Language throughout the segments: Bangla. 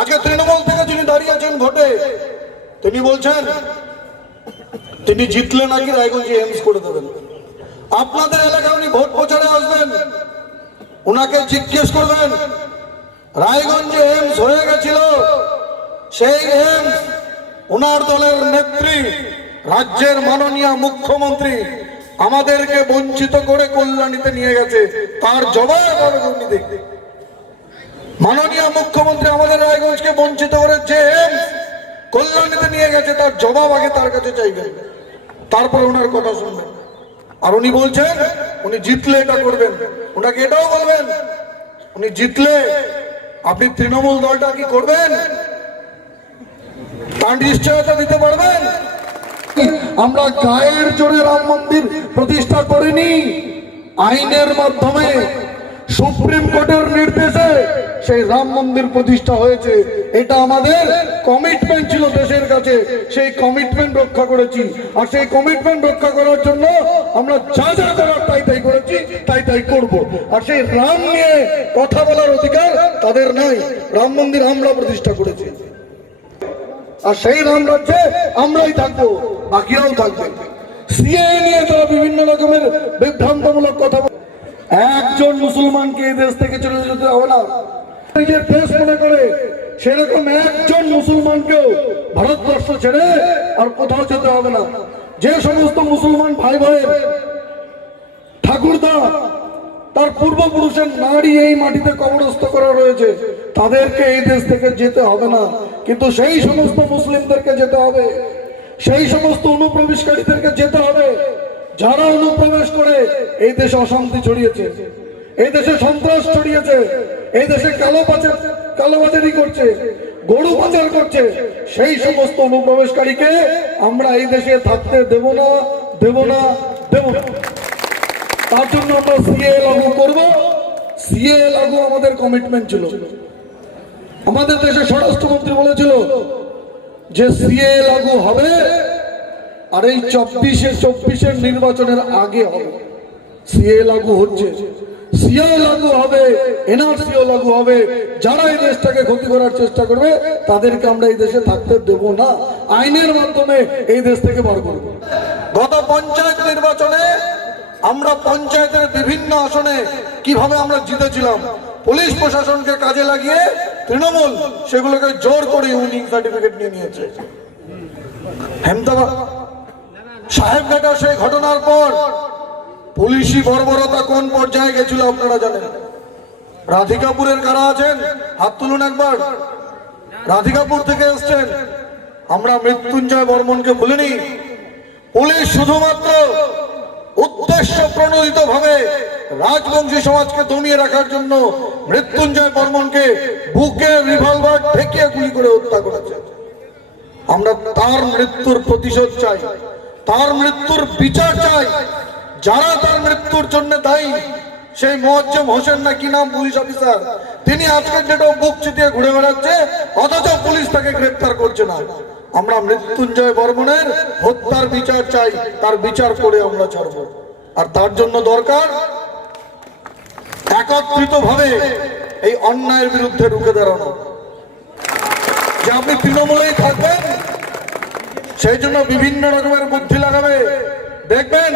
আজকে তৃণমূল থেকে যিনি দাঁড়িয়েছেন ভোটে, তিনি বলছেন, তিনি জিতলে নাকি রায়গঞ্জে এমস করে দেবেন। আপনাদের এলাকায় উনি ভোট প্রচারে আসবেন ওনাকে জিজ্ঞেস করবেন, রায়গঞ্জে এমস হয়ে গেছিল, সেই এমস ওনার দলের নেত্রী, রাজ্যের মাননীয় মুখ্যমন্ত্রী, আমাদেরকে বঞ্চিত করে কল্যাণীতে নিয়ে গেছে, তার জবাব হবে দেখবে মাননীয় মুখ্যমন্ত্রী আমাদের রায়গঞ্জকে বঞ্চিত করে যে কল্যাণীতে নিয়ে গেছে, তার জবাব আগে তার কাছে চাইবেন। তারপর ওনার কথা শুনবেন। আর উনি বলছেন, উনি জিতলে এটা করবেন। ওনাকে এটাও বলবেন, উনি জিতলে আপনি তৃণমূল দলটা কি করবেন? তার নিশ্চয়তা দিতে পারবেন? আমরা গায়ের জোরে রাম মন্দির প্রতিষ্ঠা করিনি। আইনের মাধ্যমে সুপ্রিম কোর্টের নির্দেশে সেই রাম মন্দির প্রতিষ্ঠা হয়েছে। এটা আমাদের কমিটমেন্ট ছিল দেশের কাছে। সেই কমিটমেন্ট রক্ষা করেছি। আর সেই কমিটমেন্ট রক্ষা করার জন্য আমরা যা যা করার তাই তাই করেছি, তাই তাই করব। আর সেই রাম নিয়ে কথা বলার অধিকার তাদের নাই। রাম মন্দির আমরা প্রতিষ্ঠা করেছি। আর সেই রাম রাজ্যে আমরাই থাকব, বাকিরাও থাকবে। সিএ নিয়ে তারা বিভিন্ন রকমের বিভ্রান্তমূলক কথা। একজন মুসলমানকে এই দেশ থেকে চলে যেতে হবে না। নিজের দেশ মনে করে, সেরকম একজন মুসলমানকেও ভারতবর্ষ ছেড়ে আর কোথাও যেতে হবে না। যে সমস্ত মুসলমান ভাই ভাইয়ের ঠাকুরদা, তার পূর্বপুরুষের নারী এই মাটিতে কবরস্থ করা রয়েছে, তাদেরকে এই দেশ থেকে যেতে হবে না। কিন্তু সেই সমস্ত মুসলিমদেরকে যেতে হবে, সেই সমস্ত অনুপ্রবেশকারীদেরকে যেতে হবে, যারা অনুপ্রবেশ করে এই দেশে অশান্তি ছড়িয়েছে। এই দেশে সন্ত্রাস ছড়িয়েছে, এই দেশে কালো পাচার কালোবাজারি করছে, গরু পাচার করছে। সেই সমস্ত অনুপ্রবেশকারীকে আমরা এই দেশে থাকতে দেব না দেব না দেব না। তার জন্য আমরা সিএ লাগু করব। সিএ লাগু আমাদের কমিটমেন্ট ছিল। আমাদের দেশে স্বরাষ্ট্রমন্ত্রী বলেছিল যে সিএ লাগু হবে আর এই চব্বিশে, চব্বিশের নির্বাচনের আগে হবে। সিএ লাগু হচ্ছে। লাগু হবে এনআরসিও লাগু হবে। যারা এই দেশটাকে ক্ষতি করার চেষ্টা করবে, তাদেরকে আমরা এই দেশে থাকতে দেব না। আইনের মাধ্যমে এই দেশ থেকে বার করব। গত পঞ্চায়েত নির্বাচনে আমরা পঞ্চায়েতের বিভিন্ন আসনে কীভাবে আমরা জিতেছিলাম, পুলিশ প্রশাসনকে কাজে লাগিয়ে তৃণমূল সেগুলোকে জোর করে ইউনিক সার্টিফিকেট নিয়ে নিয়েছে। হেমদাবাদ সাহেবঘাটা সেই ঘটনার পর পুলিশি বর্বরতা কোন পর্যায়ে গেছিল আপনারা জানেন? রাধিকাপুরের কারা আছেন? হাত তুলুন একবার। রাধিকাপুর থেকে এসছেন। আমরা মৃত্যুঞ্জয় বর্মনকে ভুলিনি। পুলিশ শুধুমাত্র উদ্দেশ্য প্রণোদিত ভাবে রাজবংশী সমাজকে দমিয়ে রাখার জন্য মৃত্যুঞ্জয় বর্মনকে বুকে রিভলভার ঠেকিয়ে গুলি করে হত্যা করেছে। আমরা তার মৃত্যুর প্রতিশোধ চাই। তার মৃত্যুর বিচার চাই। যারা তার মৃত্যুর জন্য দায়ী, সেই মোয়াজ্জেম হোসেন না কি নাম পুলিশ অফিসার? তিনি আজকের ডেটেও বুক চিতিয়ে ঘুরে বেড়াচ্ছে, অথচ পুলিশ তাকে গ্রেপ্তার করছে না। আমরা মৃত্যুঞ্জয় বর্মনের হত্যার বিচার চাই, তার বিচার করে আমরা ছাড়ব। আর তার জন্য দরকার একত্রিত ভাবে এই অন্যায়ের বিরুদ্ধে রুখে দাঁড়ানো। যে আপনি তৃণমূলেই থাকবেন, সেই জন্য বিভিন্ন রকমের বুদ্ধি লাগাবে। দেখবেন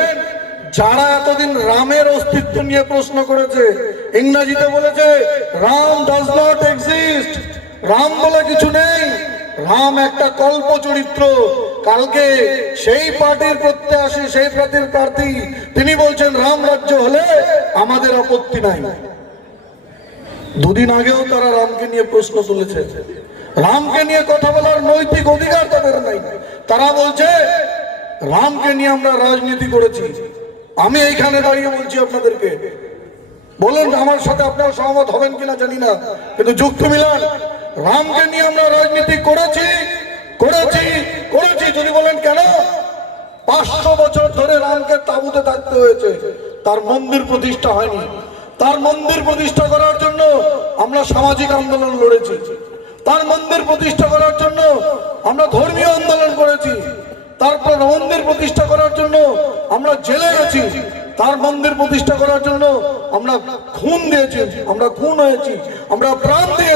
যারা এতদিন রামের অস্তিত্ব নিয়ে প্রশ্ন করেছে, ইংরেজিতে বলেছে, Ram does not exist Ram বলে কিছু নেই। রাম একটা কল্প চরিত্র কালকে সেই পার্টির প্রত্যাশী, সেই প্রার্থীর প্রার্থী, তিনি বলছেন, রাম রাজ্য হলে আমাদের আপত্তি নাই। দুদিন আগেও তারা রামকে নিয়ে প্রশ্ন তুলেছে। রামকে নিয়ে কথা বলার নৈতিক অধিকার তাদের নাই। তারা বলছে, রামকে নিয়ে আমরা রাজনীতি করেছি। আমি এইখানে দাঁড়িয়ে বলছি আপনাদেরকে। বলুন, আমার সাথে আপনারা সহমত হবেন কিনা জানি না। কিন্তু যুক্ত মিলান, রামকে নিয়ে আমরা রাজনীতি করেছি করেছি করেছি। যদি বলেন কেন? পাঁচশো বছর ধরে রামকে তাবুতে থাকতে হয়েছে। তার মন্দির প্রতিষ্ঠা হয়নি। তার মন্দির প্রতিষ্ঠা করার জন্য আমরা সামাজিক আন্দোলন লড়েছি। তার মন্দির প্রতিষ্ঠা করার জন্য আমরা ধর্মীয় আন্দোলন করেছি। তারপর মন্দির প্রতিষ্ঠা করার জন্য আমরা জেলে গেছি। তার মন্দির প্রতিষ্ঠা করার জন্য আমরা খুন দিয়েছি, আমরা খুন হয়েছি, আমরা প্রাণ দিয়েছি।